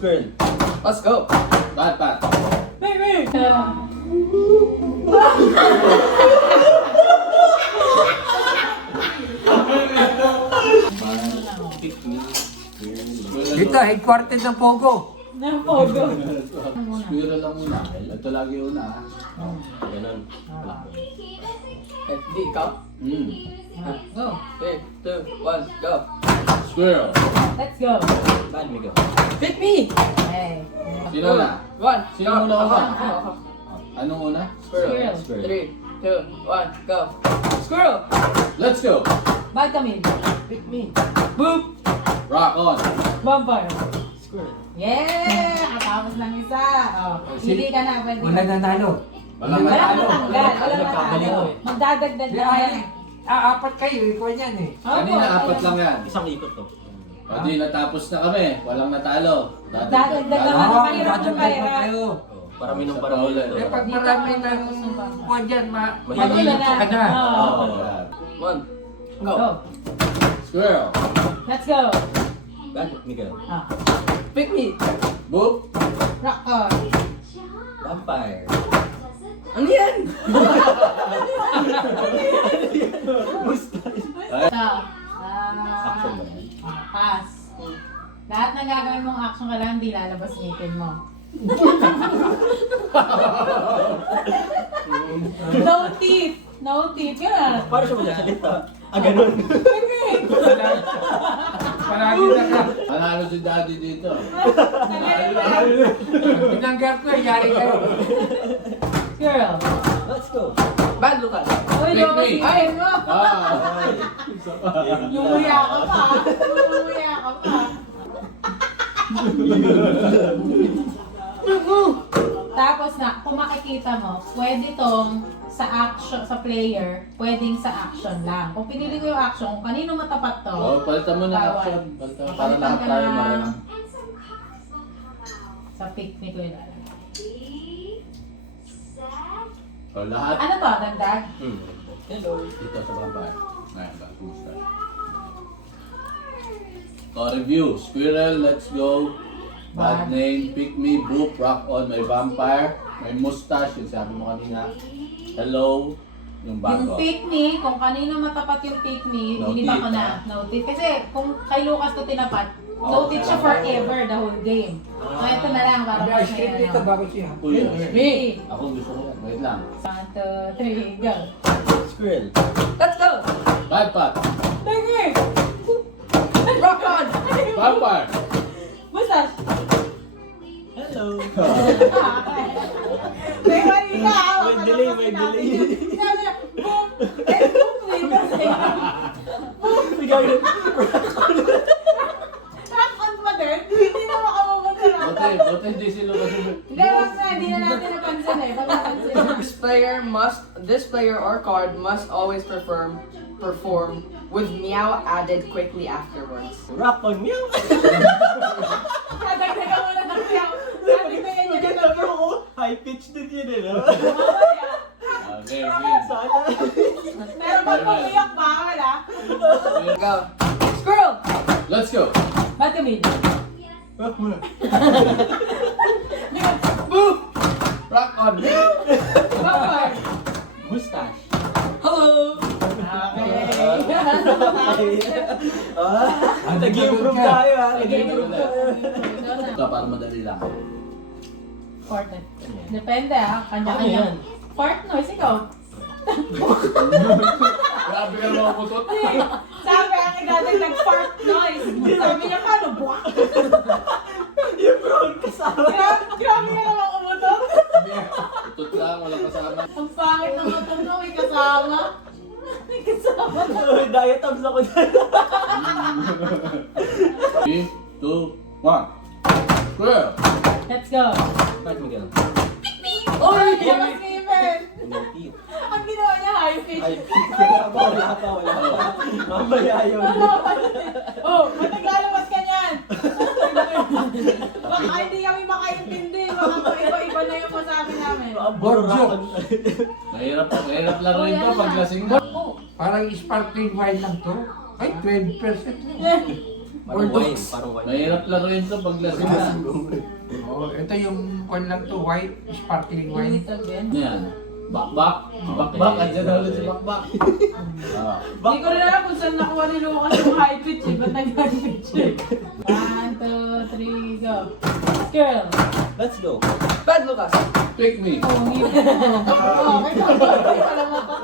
Squirrel. Let's go. Bad pat. Baby. Pick me. Dito, headquarters ng Pogo. Napogo. Squirrel lang muna. Ito lagi una. Ganon. Di, ikaw. Go. 3, 2, 1, go. Squirrel. Let's go. Bad me go. Pick me. Hey. Sino na? 1. Sino muna Ako. ka? Anong una? Squirrel. Squirrel. 3, 2, 1, go. Squirrel. Let's go. Bad kami. Pick me. Boop. Rock on. Vampire. Squirrel. Yeah! Katapos ng isa. Oh, hindi ka na pwede. Wala nanalo. Walang Walang natalo. matanggal. Walang Nagkamali matalo. ako eh. Magdadagdag Di, na ay, yan. apat kayo, ikaw yan eh. Kanina apat lang yan. Isang ikot to. O di natapos na kami. Walang natalo. Dadagdag naman. Oo, mahirap dadagdag ng pa pera. kayo. Para minum Sa para paulan. Eh, pag marami ng kuwan dyan, Mahirap. malilito ka na. Oo. Ayan. 1. Go. Go. Squirrel. Let's go. Bad me go. Ah. Pick me. Boop. Rock on. Vampire. Ano yan? So, Action ba yan? pass. Lahat ng gagawin mong action ka lang, di lalabas ngipin mo. No teeth. No teeth. Yan. Para siya magsasalita. Ganon. Palagi na ka. Panalo si daddy dito. Pinanggar ko, yari kayo. Girl. Let's go. Bad, Lucas. Uy, Pick lumabas me. ngipin mo. Ah. Isa pa. Lumuya ka pa. Lumuya ka pa. Tapos na, kung makikita mo, pwede tong sa action, sa player, pwedeng sa action lang. Kung pinili ko yung action, kung kanino matapat to, Oh, palitan mo na Bawal. action. Palitan mo. Para lahat tayo marunong. sa pick ni Kuya Lala. So lahat Ano to? Dagdag? Hello. dito sa vampire. Ngayon ba? Kumusta? So review. Squirrel, let's go. Bad name, pick me, boop, rock on, may vampire, may mustache, yung sabi mo kanina. Hello, yung Yung bago. pick me, kung kanino matapat yung pick me, No iniba tip, ko na. No tip. Kasi kung kay Lucas to tinapat, no tip siya forever the whole game. So ito na lang para Hindi, mas script may dito ano. bago siya. Uy, Me. ako gusto ko yan. Wait lang. 1, 2, 3, go. Squirrel. Let's go. Bad pat. Pick me! Rock on. Vampire. Mustache! Hello. May mali ka! May delay, may delay. Sabi niya, boom! Eh, boom! Bigay yun. Rock on pa din? Hindi na makamamatay rock Buti, on. buti hindi sila kasi... Hindi, wag na. Hindi na natin napansin eh. Pag napansin na. This player or card must always perform with meow added quickly afterwards. Rock on meow. Dadagdagan mo na ng meow. Sabi ko yan yung Maganda bro. High pitch din yun eh. No? Okay, win. Sana. Pero pag pumiyak, bawal ah. Go. Squirrel. Let's go. Ba't kami? Rock mo na. Boop. Rock on. Vampire. Mustache. Hello. Nag-improve tayo ha. Nag-improve tayo. Ito para madali lang. Fortnite. Depende ah. Ano Kanya-kanya. yan? Fart noise, ikaw. Grabe ka mga putot. Sabi ang nagdadagdag fart noise. Sabi niya paano? Buwak! Yung bro, kasama. Grabe ka naman umutot. Putot lang, walang kasama. Ang pangit ng mutot mo, may kasama. May kasama. Diet abs ako dyan. 3, 2, 1. Square. Let's go. Bad Miguel. Uy! Labas Steven! No teeth. Ang ginawa niya, high pitch. Ay, wala pa. Mamaya yun. Oh, ba't naglalabas ka niyan? Baka hindi kami makaintindi. Baka iba-iba na yung masabi namin. Borjo. Mahirap laruin to pag lasing na. Oh, Parang sparkling wine lang to. Ay, 12% lang. Parang Or wine. dogs. Parang wine. Mahirap laruin to pag lasing na. Oh, ito yung kwan lang to, white, sparkling wine. Little Ben. Yan. Bakbak. Bakbak. Andiyan na ulit si Bakbak. Ah. Hindi ko rin alam kung saan nakuha ni Lucas yung high pitch eh. Ba't nag-high pitch eh? 1, 2, 3, go. Girl. Let's go. Bad Lucas. Pick me. Oh, ngipin mo. Oh, okay pa. Hindi pala mata.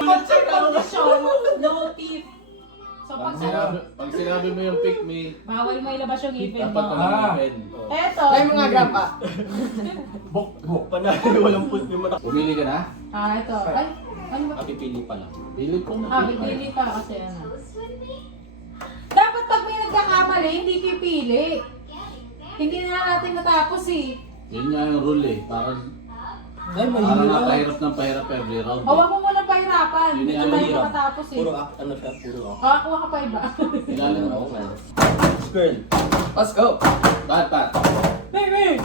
Concert condition. No teeth. So pag Pag sinabi mo yung pick me, bawal mo ilabas yung ngipin dapat mo. panangipin. Eto. May mga grandpa. Bok, bok. Panalo, walang put yung mata. Pumili ka na? Ito. Ay, ano ba? Pipili pa lang. Pili po na. Pipili ka kasi ano. Dapat pag may nagkakamali, hindi pipili. Hindi na natin natapos eh. Yun nga yung rule eh. Parang Ay, napahirap ng pahirap every round. Huwag mo muna pahirapan. Yun Hindi yung tayo mahirap. makatapos eh. Puro ano siya, puro ako. Kakakuha ka pa iba. Ilalim Ako mo. nga. Girl. Let's go. Pat. Baby!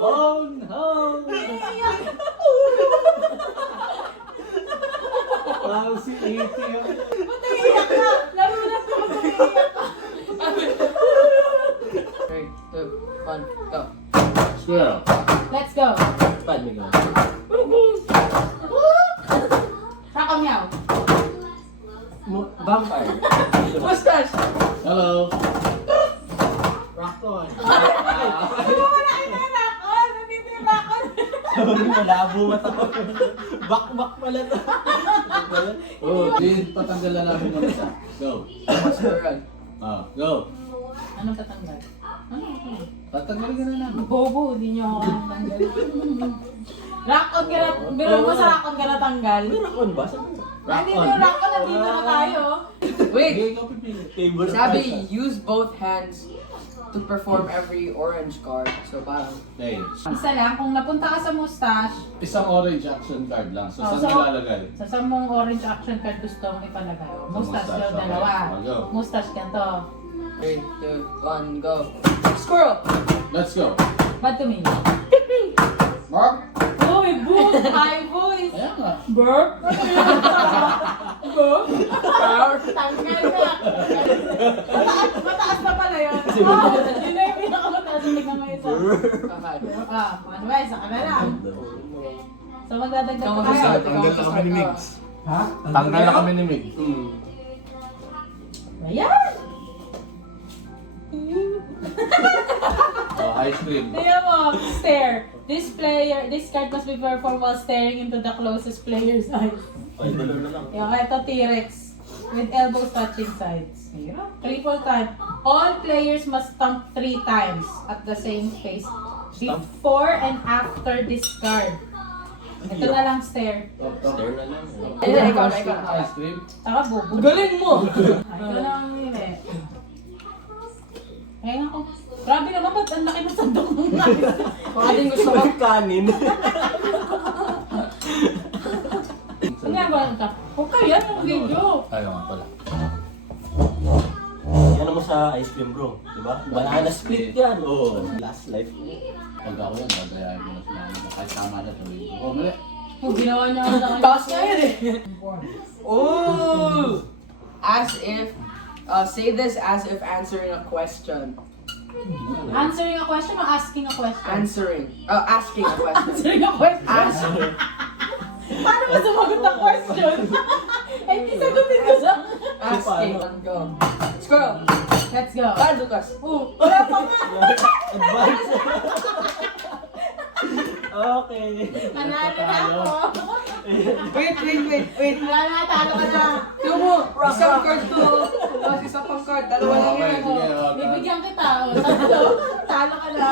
Hone. Wow, si E.T. Ba't naiiyak ka? Laro na ito, ba't naiiyak ka? 3, 2, 1, go. Squirrel. Let's go. Pad me go. Raka meow. Vampire. Mustache. Hello. Rock on. Wala kayo na rakon! Nagtitirakon! Sorry, malabo mata ko. Bakbak pala to. Oh, di patanggalan namin ng isa. Go. Squirrel. Go. Anong tatanggal? Ano? Patanggalin ka na namin. Bobo, hindi niyo ako natanggal. Rakon ka na, biro mo sa rakon ka natanggal. Rock on ba? Hindi na rakon, nandito na tayo. Wait. Hindi, ikaw pipili. Favorite Sabi, use both hands to perform every orange card. So parang, Okay. Isa lang, kung napunta ka sa mustache, Isang orange action card lang. So, Oh, saan so- nilalagay? sa samong orange action card gusto mong ipalagay. Mustache mustache, daw okay. dalawa. Go. Mustache ka to. 3, 2, 1, go. Squirrel. Let's go. Ba't tumingin? Mark? Uy, boom! High voice! Ayan nga. Burp! Burp! Tanggal na! Mataas na pala yun. Yun na yung pinakamataas na tingnan mo isa. Manuel, sa kanila. So magdadagdag Ikaw pa mag-start. kayo. Ikaw mag-start. Ha? Tanggal na kami ni Mig. Ayan! Oh, ice cream. Tingnan mo, stare. This card must be performed while staring into the closest player's eyes. Ay, dalawa na lang. Yung ito T-Rex with elbows touching sides. Hirap. Triple time. All players must stomp 3 times at the same space before and after discard. Ito na lang stare. Stare na lang. Ayun, ikaw na, Ice ikaw cream, na. ice cream. Saka bubo. Galing mo! Ito na ang nila eh. Kaya ako. Grabe naman, ba't ang laki ng sandok mong guys? Baka din gusto ko. Kanin. Ano nga ba ito? Huwag kaya ng video. Ayaw nga pala. Ano mo sa ice cream bro? Diba? Banana split yan. Oh. Last life. Pag ako yan, gagayahin ko na sila. Kahit tama na tuloy. Oh, mali. Oh, ginawa niya ako sa kanya. Taas nga yun eh. Oh! As if, say this as if answering a question. Answering a question or asking a question? Answering a question. Answering a question. Ask. Paano ba sumagot ng question? Eh, di sagutin ko sa... Asking. Go. Squirrel. Let's go. Bad Lucas. Wala pa nga. Advice. Okay. Manalo na ako. Wait. Wala na, talo ka na. Tingnan mo, isang card to. Tapos isa pang card. Dalawa lang Okay, yan. sige, okay. Bibigyan kita. Talo ka na.